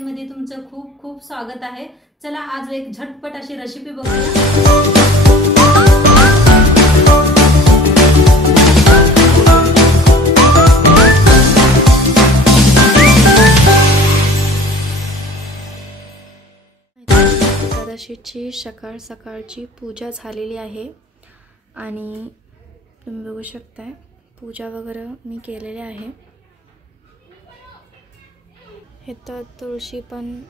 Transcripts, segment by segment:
मध्ये तुमचं खूप खूप स्वागत आहे। चला आज एक झटपट अशी रेसिपी बघूया। एकादशीची सकाळची पूजा झालेली आहे आणि तुम्ही बघू शकताय पूजा वगैरे मी केलेली आहे। हे तर तुळशी पण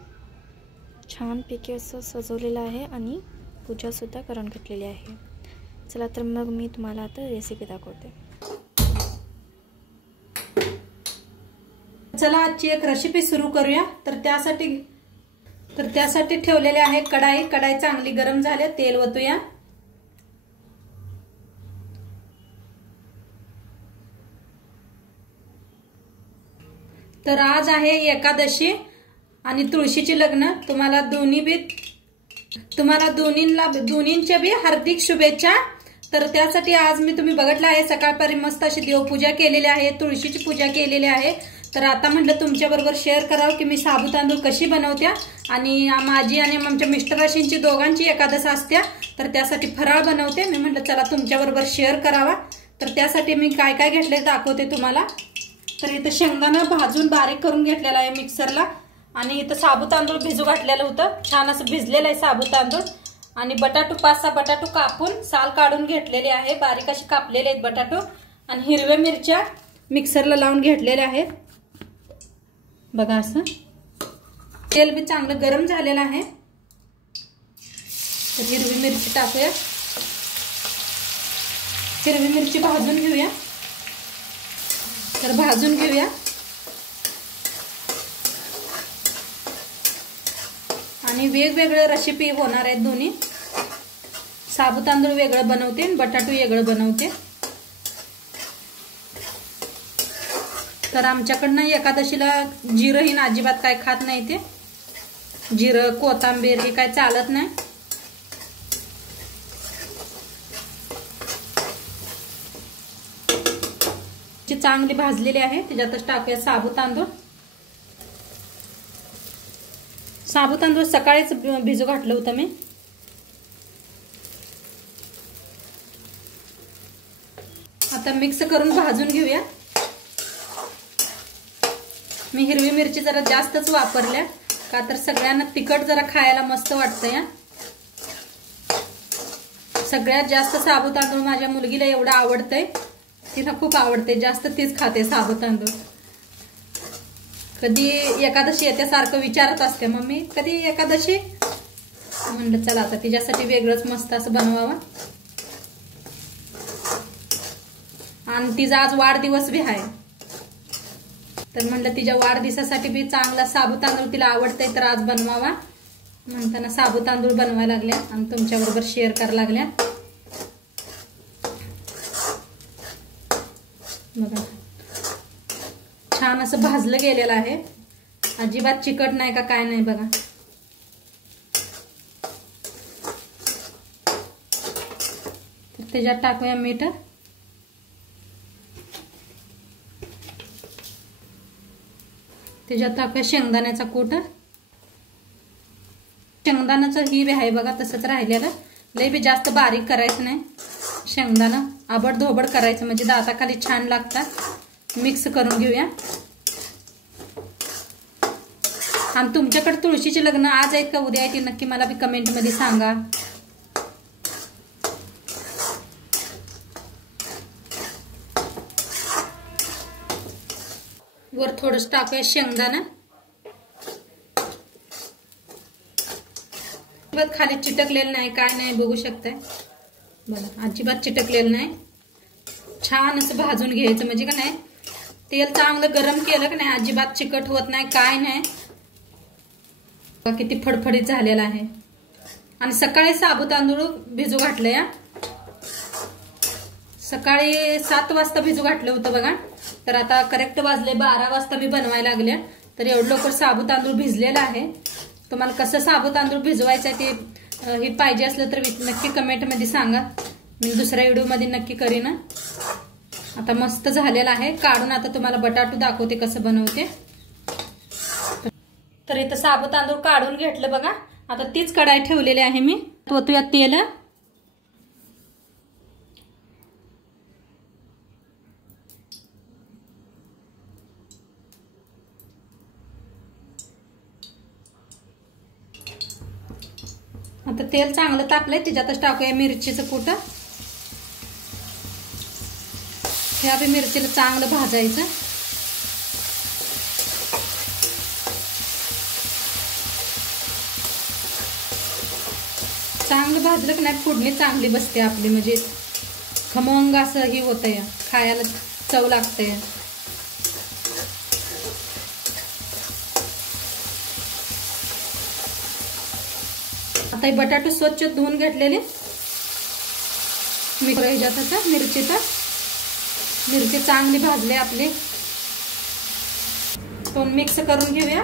छान पैकी असं सजवलेलं आहे आणि पूजा सुद्धा करून घेतलेली आहे। चला तर मग मी तुम्हाला आता रेसिपी दाखवते। चला आजची एक रेसिपी सुरू करूया। तर त्यासाठी ठेवलेले आहे कढाई चांगली गरम झाली, तेल ओतूया। तर आज आहे एकादशी आणि तुळशीची लग्न। तुम्हाला दोन्हींच्या बी हार्दिक शुभेच्छा। तर त्यासाठी आज तुम्ही बघितलं आहे सकाळपारी मस्त अशी देवपूजा केलेली आहे, तुळशीची पूजा केलेली आहे। तर आता म्हटलं तुमच्या बरोबर शेअर करावं की मी साबू तांदूळ कशी बनवत्या आणि माझी आणि आमच्या मिस्टराशींची दोघांची एकादश असत्या, तर त्यासाठी फराळ बनवते। मी म्हटलं चला तुमच्या बरोबर शेअर करावा। तर त्यासाठी मी काय काय घेतले दाखवते तुम्हाला। तर इथं शेंगदाणा भाजून बारीक करून घेतलेला आहे मिक्सरला आणि इथं साबू तांदूळ भिजू घातलेलं होतं, छान असं भिजलेलं आहे साबू तांदूळ। आणि बटाटू 5-6 बटाटू कापून साल काढून घेतलेले आहे, बारीक असे कापलेले आहेत बटाटू। आणि हिरव्या मिरच्या मिक्सरला लावून घेतलेल्या आहेत बघा। असं तेल बी चांगलं गरम झालेलं आहे। तर हिरवी मिरची टाकूया, हिरवी मिरची भाजून घेऊया। तर भाजून घेऊया आणि वेगवेगळे रेसिपी होणार आहेत दोन्ही। साबू तांदूळ वेगळं बनवते आणि बटाटू वेगळं बनवते। तर आमच्याकडनं एकादशीला जिरं ही अजिबात काय खात नाही, ते जिरं कोथिंबीर हे काय चालत नाही। चांगली भाजलेली आहे, त्याच्यातच टाकूया साबू तांदूळ। साबू तांदूळ सकाळीच भिजू घातलं होतं मी। आता मिक्स करून भाजून घेऊया। मी हिरवी मिरची जरा जास्तच वापरल्या का तर सगळ्यांना तिखट जरा खायला मस्त वाटतं या। सगळ्यात जास्त साबू तांदूळ माझ्या मुलगीला एवढं आवडतंय, तिला खूप आवडते, जास्त तीच खाते साबू तांदूळ। कधी एकादशी येत्यासारखं विचारत असते, मम्मी कधी एकादशी? म्हणलं चला आता तिच्यासाठी वेगळंच मस्त असं बनवावं। आणि तिचा आज वाढदिवस बी आहे, तर म्हणलं तिच्या वाढदिवसासाठी बी चांगला साबू तांदूळ तिला आवडतंय, तर आज बनवावा म्हणताना साबू तांदूळ बनवायला लागल्या आणि तुमच्या बरोबर शेअर करायला लागल्या बघा। छान असं भाजलं गेलेलं आहे, अजिबात चिकट नाही का काय नाही बघा। तर त्याच्यात टाकूया मीठ, त्याच्यात टाकूया शेंगदाण्याचा कूट। शेंगदाण्याचं ही बी आहे बघा तसंच राहिलेलं, लय बी जास्त बारीक करायचं नाही, शेंगदाणा आबड धोबड करायचं म्हणजे दाताखाली छान लागतात। मिक्स करून घेऊया। आणि तुमच्याकडे तुळशीचे लग्न आज आहेत का उद्या आहेत नक्की मला बी कमेंट मध्ये सांगा। वर थोडंसं टाकूया शेंगदाणा, खाली चिटकलेलं नाही काय नाही बघू शकताय बघा, अजिबात चिटकलेलं नाही। छान असं भाजून घ्यायचं म्हणजे का नाही, तेल चांगलं गरम केलं का नाही अजिबात चिकट होत नाही काय नाही। किती फडफडीत झालेला आहे। आणि सकाळी साबू तांदूळ भिजू घातलं या, सकाळी 7 वाजता भिजू घातलं होतं बघा। तर आता करेक्ट वाजले 12 वाजता मी बनवायला लागल्या। तर एवढं लवकर साबू तांदूळ भिजलेला आहे। तुम्हाला कसं साबू तांदूळ भिजवायचं ते हे पाहिजे असलं तर नक्की कमेंट मध्ये सांगा, मी दुसऱ्या व्हिडिओ मध्ये नक्की करीन। आता मस्त झालेला आहे, काढून आता तुम्हाला बटाटू दाखवते कसं बनवते। तर इथं साबुत तांदूळ काढून घेतलं बघा. आता तीच कढाई ठेवलेली आहे मी. ओतूया तेल. आता तेल चांगलं तापलंय, त्याच्यातच टाकूया मिरचीचं कूट. ह्या बी मिरचीला चांगलं भाजायचं. चांगलं भाजलं की नाही फोडणी चांगली बसते आपली, म्हणजे खमंग असं ही होतंय, खायला चव लागते. आता हे बटाटे स्वच्छ धुवून घेतलेले मी ह्याच्यात आता मिरची चांगली भाजले आपले. तो मिक्स करून घेऊया.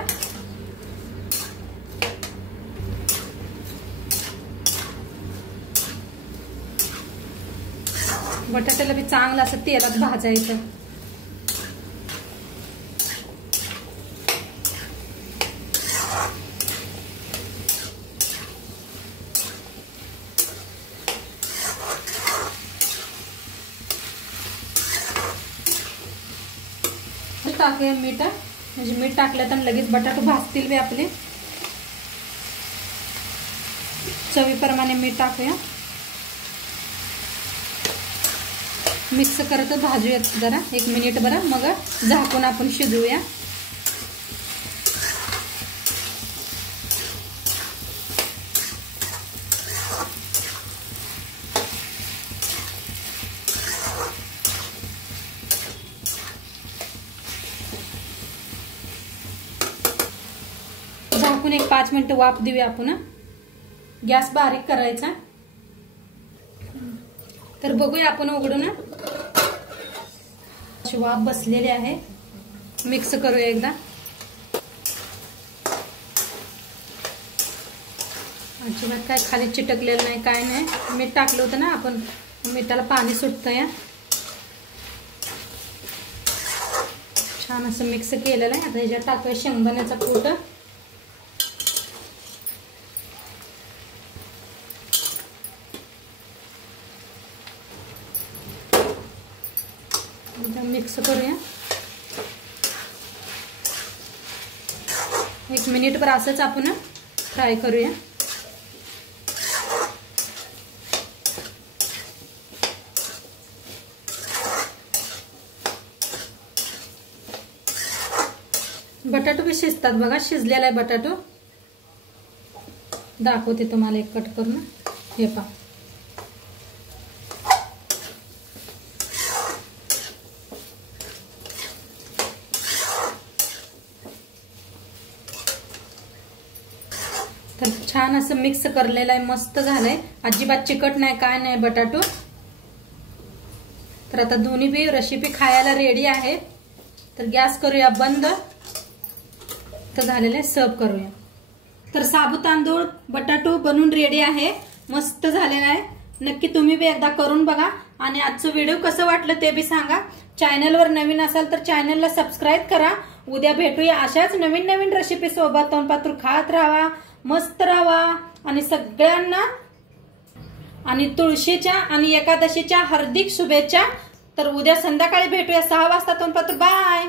बटाट्याला बी चांगलं असं तेलात भाजायचं. टाकूया मीठ, म्हणजे मीठ टाकलं तर लगेच बटाटे भाजतील बी आपले. चवीप्रमाणे मीठ टाकूया. मिक्स करत भाजूया जरा 1 मिनिट बरं, मग झाकून आपण शिजवूया. झाकून 1-5 मिनिटं वाफ देऊया आपण. गॅस बारीक करायचा. तर बघूया आपण उघडून. अशी वाफ बसलेली आहे. मिक्स करूया एकदा. अजिबात काय खाली चिटकलेलं नाही, काय नाही. मीठ टाकलं होतं ना आपण, मिठाला पाणी सुटतं या. छान असं मिक्स केलेलं आहे. आता ह्याच्यात टाकूया शेंगदाण्याचा कूट. मिक्स करूया. 1 मिनिटभर असंच आपण फ्राय करूया. बटाटो बी शिजतात बघा. शिजलेला आहे बटाटो. दाखवते तुम्हाला एक कट करून. हे पहा. तर छान असं मिक्स करलेलं आहे. मस्त झालंय. अजिबात चिकट नाही, काय नाही बटाटो. तर आता दोन्ही बी रेसिपी खायला रेडी आहे. तर गॅस करूया बंद. तर झालेलं आहे, सर्व करूया. तर साबुत तांदूळ बटाटो बनून रेडी आहे. मस्त झालेला आहे. नक्की तुम्ही बी एकदा करून बघा. आणि आजचं व्हिडिओ कसं वाटलं ते बी सांगा. चॅनलवर नवीन असाल तर चॅनलला सबस्क्राईब करा. उद्या भेटूया अशाच नवीन नवीन रेसिपी सोबत. तोंडपातूर खात राहा, मस्त राहा. आणि सगळ्यांना आणि तुळशीच्या आणि एकादशीच्या हार्दिक शुभेच्छा. तर उद्या संध्याकाळी भेटूया 6 वाजता. तोंडपातूर बाय.